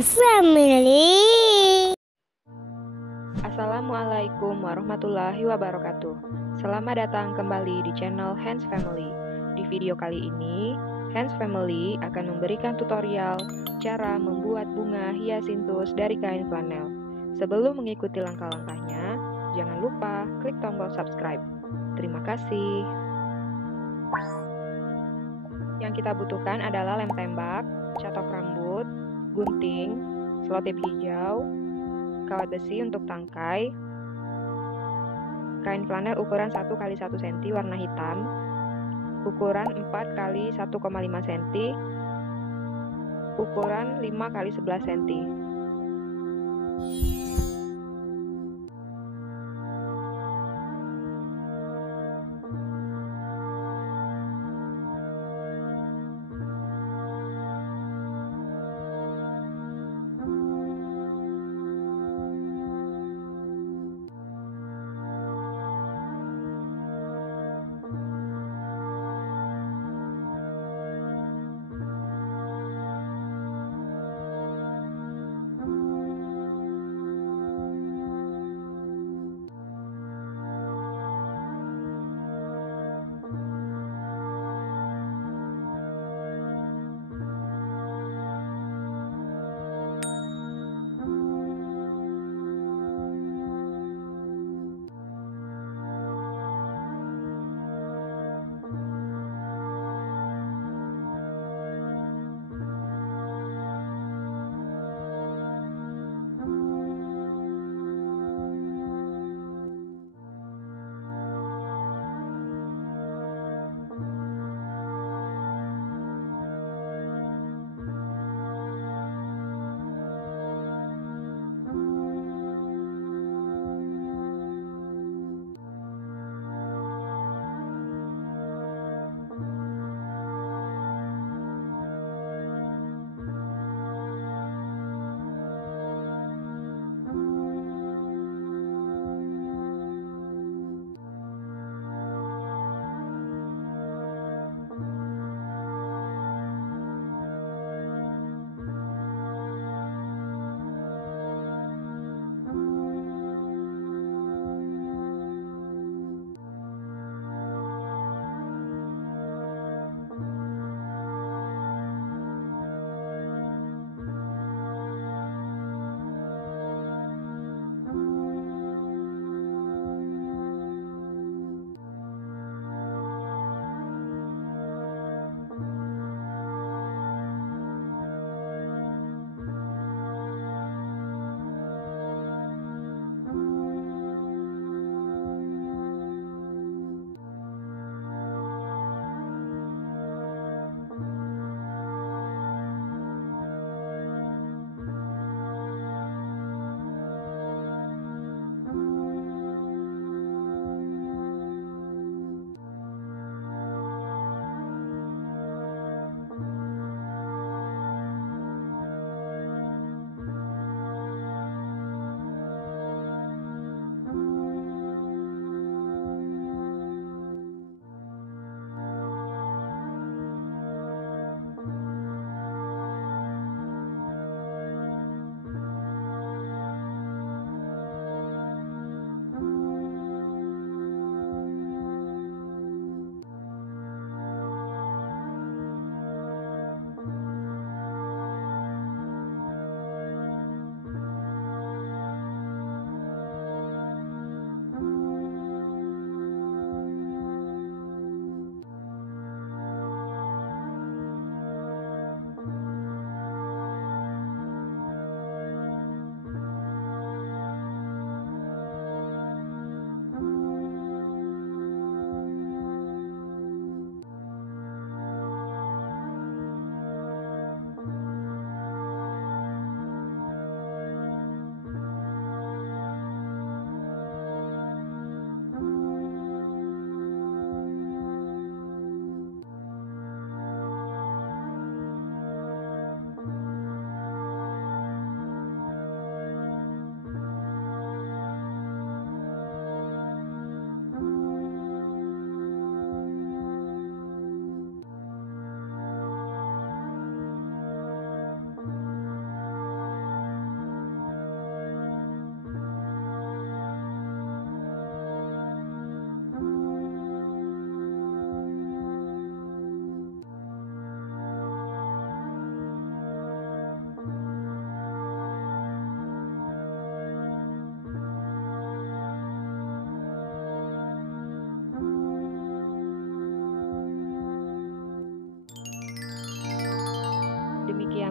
Hands Family. Assalamualaikum warahmatullahi wabarakatuh. Selamat datang kembali di channel Hands Family. Di video kali ini, Hands Family akan memberikan tutorial cara membuat bunga hiasinthus dari kain flanel. Sebelum mengikuti langkah-langkahnya, jangan lupa klik tombol subscribe. Terima kasih. Yang kita butuhkan adalah lem tembak, catok rambut, gunting, selotip hijau, kawat besi untuk tangkai, kain flanel ukuran 1 x 1 cm warna hitam, ukuran 4 x 1,5 cm, ukuran 5 x 11 cm.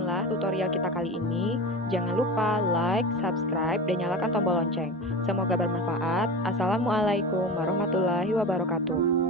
demikianlah tutorial kita kali ini. Jangan lupa like, subscribe, dan nyalakan tombol lonceng. Semoga bermanfaat. Assalamualaikum warahmatullahi wabarakatuh.